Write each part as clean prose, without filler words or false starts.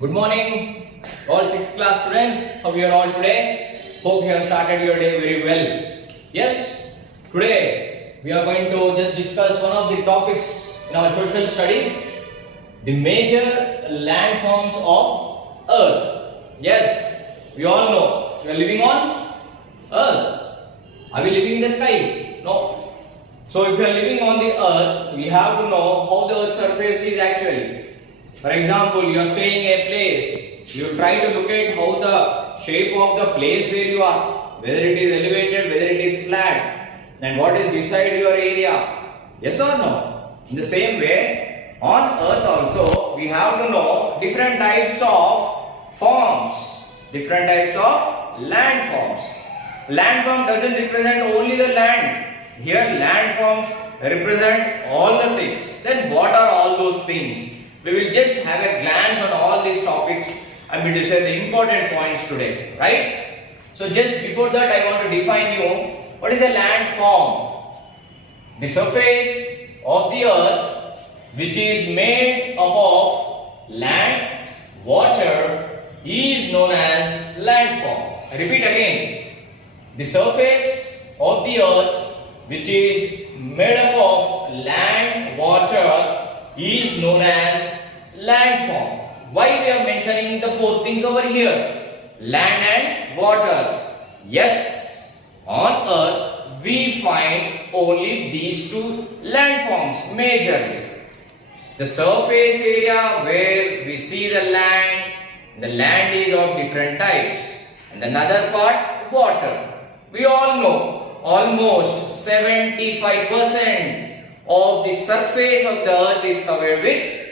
Good morning, all 6th class students. How you are all today? Hope you have started your day very well. Yes, today we are going to just discuss one of the topics in our social studies, the major landforms of Earth. Yes, we all know we are living on Earth. Are we living in the sky? No. So if you are living on the Earth, we have to know how the Earth's surface is actually. For example, you are staying in a place, you try to look at how the shape of the place where you are, whether it is elevated, whether it is flat, and what is beside your area. Yes or no? In the same way, on Earth also, we have to know different types of forms, different types of landforms. Landform doesn't represent only the land. Here landforms represent all the things. Then what are all those things? We will just have a glance on all these topics and we will say the important points today, right? So just before that I want to define you what is a landform. The surface of the earth which is made up of land, water is known as landform. I repeat again. The surface of the earth which is made up of land, water is known as landform. Why we are mentioning the both things over here? Land and water. Yes, on earth we find only these two landforms majorly. The surface area where we see the land is of different types. And another part, water. We all know almost 75% of the surface of the earth is covered with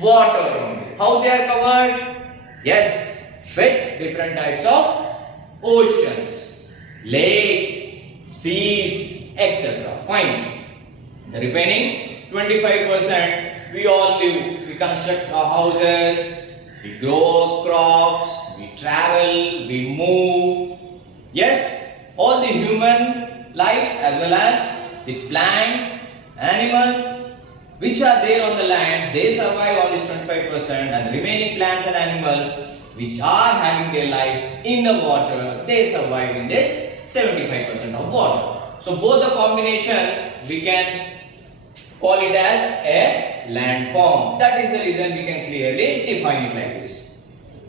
water only. How they are covered? Yes, with different types of oceans, lakes, seas, etc. Fine. The remaining 25% we all live. We construct our houses, we grow crops, we travel, we move. Yes, all the human life as well as the plants, animals which are there on the land, they survive on this 25%, and the remaining plants and animals which are having their life in the water, they survive in this 75% of water. So both the combination we can call it as a landform. That is the reason we can clearly define it like this.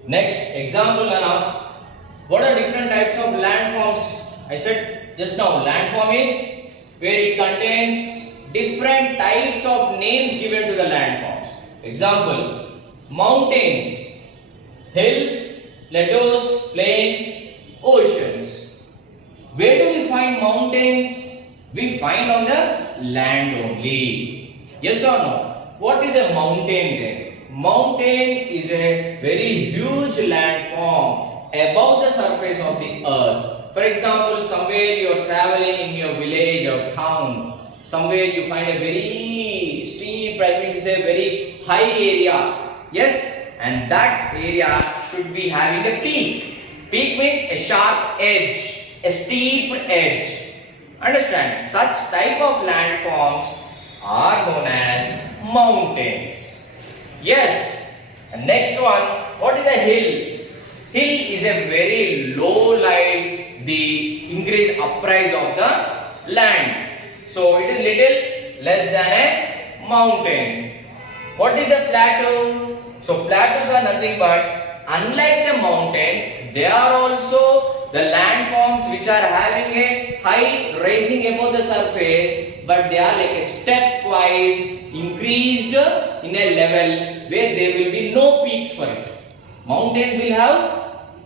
Next example, Nana. What are different types of landforms? I said just now, landform is where it contains different types of names given to the landforms. Example, mountains, hills, plateaus, plains, oceans. Where do we find mountains? We find on the land only. Yes or no? What is a mountain then? Mountain is a very huge landform above the surface of the earth. For example, somewhere you are traveling in your village or town, somewhere you find a very steep, I mean to say very high area. Yes, and that area should be having a peak. Peak means a sharp edge, a steep edge. Understand? Such type of landforms are known as mountains. Yes, and next one, what is a hill? Hill is a very low line, the increased uprise of the land. So it is little less than a mountain. What is a plateau? So plateaus are nothing but, unlike the mountains, they are also the landforms which are having a high rising above the surface, but they are like a stepwise increased in a level where there will be no peaks for it. Mountains will have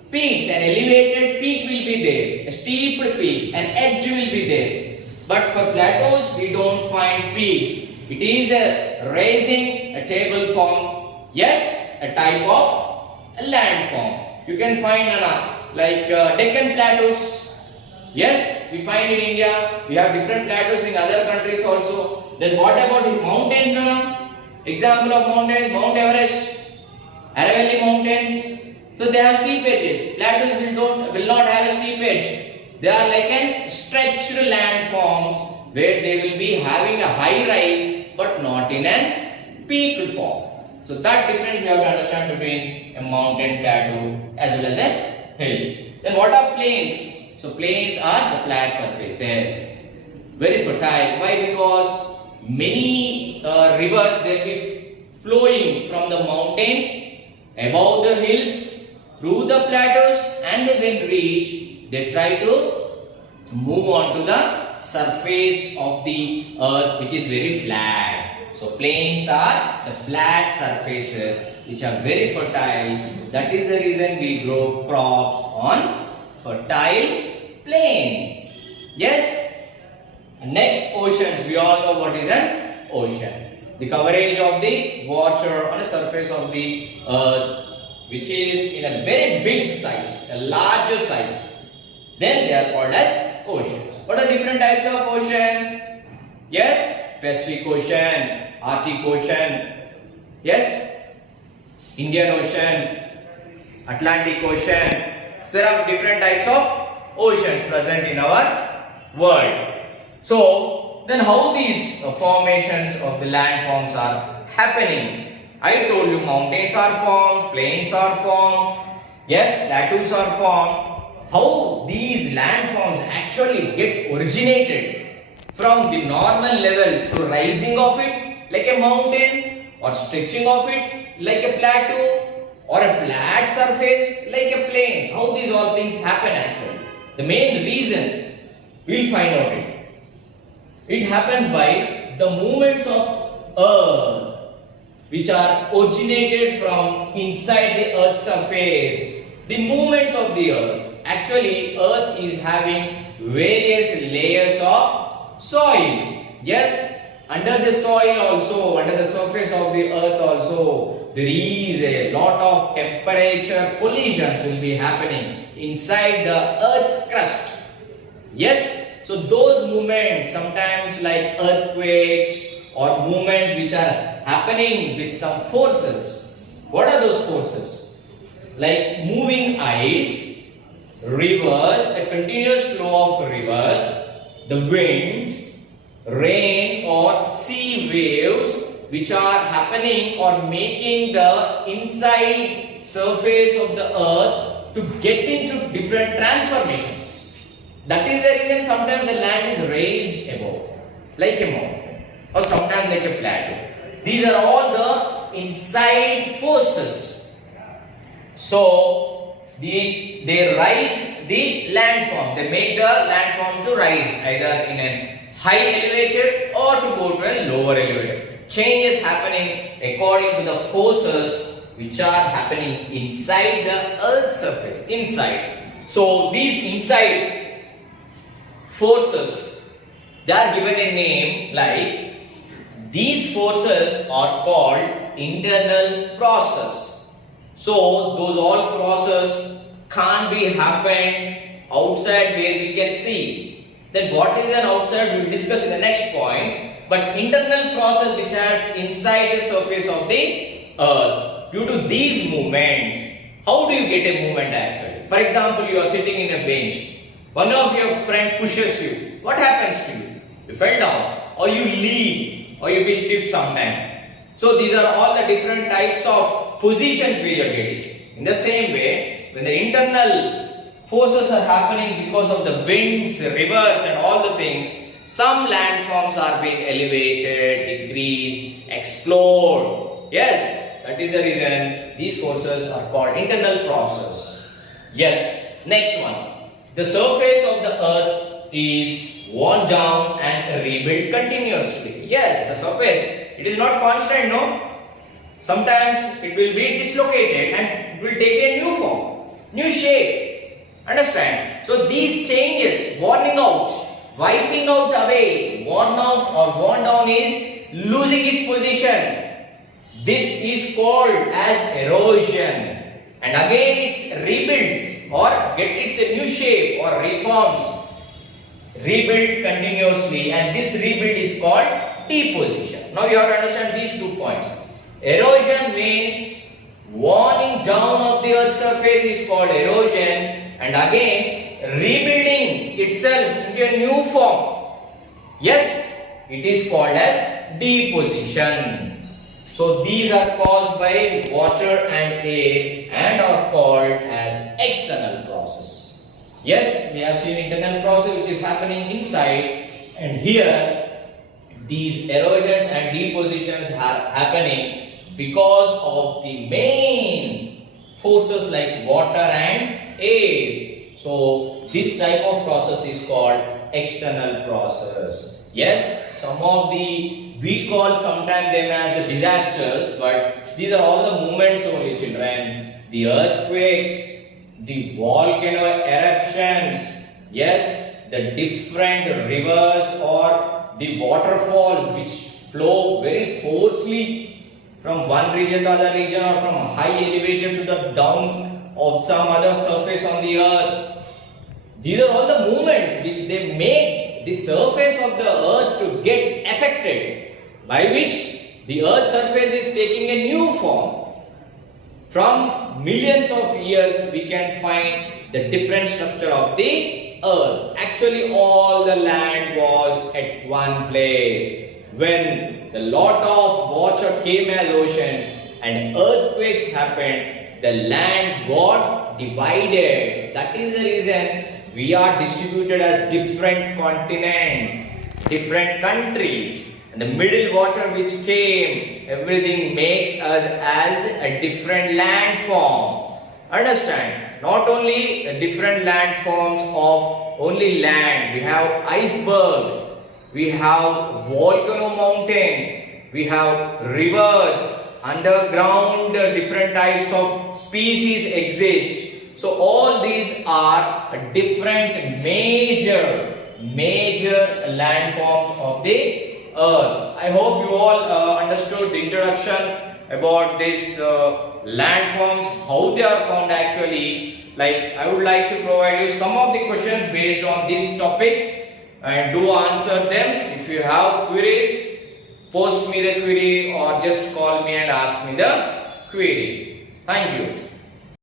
peaks, an elevated peak will be there, a steep peak, an edge will be there. But for plateaus, we don't find peaks. It is a rising, a table form. Yes, a type of a landform. You can find like Deccan plateaus. Yes, we find in India. We have different plateaus in other countries also. Then what about the mountains, Nana? Example of mountains: Mount Everest, Aravalli Mountains. So they have steep edges. Plateaus will not have a steep edge. They are like an stretched landforms where they will be having a high rise but not in an peak form. So that difference you have to understand between a mountain, plateau as well as a hill. Then what are plains? So plains are the flat surfaces, very fertile. Why? Because many rivers they will be flowing from the mountains above the hills through the plateaus, and they when reach they try to move on to the surface of the earth, which is very flat. So plains are the flat surfaces which are very fertile. That is the reason we grow crops on fertile plains. Yes. Next, oceans. We all know what is an ocean. The coverage of the water on the surface of the earth, which is in a very big size, a larger size. Then they are called as oceans. What are different types of oceans? Yes, Pacific Ocean, Arctic Ocean, yes, Indian Ocean, Atlantic Ocean. So there are different types of oceans present in our world. So then how these formations of the landforms are happening? I told you mountains are formed, plains are formed, yes, plateaus are formed. How these landforms actually get originated from the normal level to rising of it like a mountain, or stretching of it like a plateau, or a flat surface like a plain. How these all things happen actually? The main reason we'll find out it. It happens by the movements of earth which are originated from inside the earth's surface. The movements of the earth. Actually, earth is having various layers of soil. Yes, under the soil also, under the surface of the earth also, there is a lot of temperature collisions will be happening inside the earth's crust. Yes, so those movements, sometimes like earthquakes or movements which are happening with some forces. What are those forces? Like moving ice, rivers, a continuous flow of rivers, the winds, rain or sea waves which are happening or making the inside surface of the earth to get into different transformations. That is the reason sometimes the land is raised above, like a mountain, or sometimes like a plateau. These are all the inside forces. So they rise the landform. They make the landform to rise either in a high elevated or to go to a lower elevated. Change is happening according to the forces which are happening inside the earth's surface. Inside. So these inside forces, they are given a name like these forces are called internal process. So those all process can't be happened outside where we can see. Then what is an outside we will discuss in the next point. But internal process which has inside the surface of the earth. Due to these movements, how do you get a movement actually? For example, you are sitting in a bench. One of your friend pushes you. What happens to you? You fell down, or you lean, or you be stiff sometime. So these are all the different types of positions we are getting. In the same way, when the internal forces are happening because of the winds, rivers and all the things, some landforms are being elevated, decreased, explored. Yes, that is the reason these forces are called internal process. Yes, next one. The surface of the earth is worn down and rebuilt continuously. Yes, the surface, it is not constant, no? Sometimes it will be dislocated and it will take a new form, new shape. Understand? So these changes, worning out, wiping out away, worn out or worn down is losing its position. This is called as erosion. And again it rebuilds or gets a new shape or reforms. Rebuild continuously, and this rebuild is called deposition. Now you have to understand these 2 points. Erosion means worning down of the earth's surface is called erosion, and again rebuilding itself into a new form. Yes, it is called as deposition. So these are caused by water and air and are called as external process. Yes, we have seen internal process which is happening inside, and here these erosions and depositions are happening because of the main forces like water and air. So this type of process is called external process. Yes, some of the, we call sometimes them as the disasters, but these are all the movements only, children. The earthquakes, the volcano eruptions, yes, the different rivers or the waterfalls which flow very forcefully from one region to other region, or from high elevated to the down of some other surface on the earth. These are all the movements which they make the surface of the earth to get affected, by which the earth's surface is taking a new form. From millions of years we can find the different structure of the earth. Actually all the land was at one place. When the lot of water came as oceans and earthquakes happened, the land got divided. That is the reason we are distributed as different continents, different countries. And the middle water which came, everything makes us as a different landform. Understand? Not only different landforms of only land, we have icebergs, we have volcano mountains, we have rivers, underground different types of species exist. So all these are different major landforms of the earth. I hope you all understood the introduction about this landforms, how they are found actually. Like, I would like to provide you some of the questions based on this topic, and do answer them. If you have queries, post me the query or just call me and ask me the query. Thank you.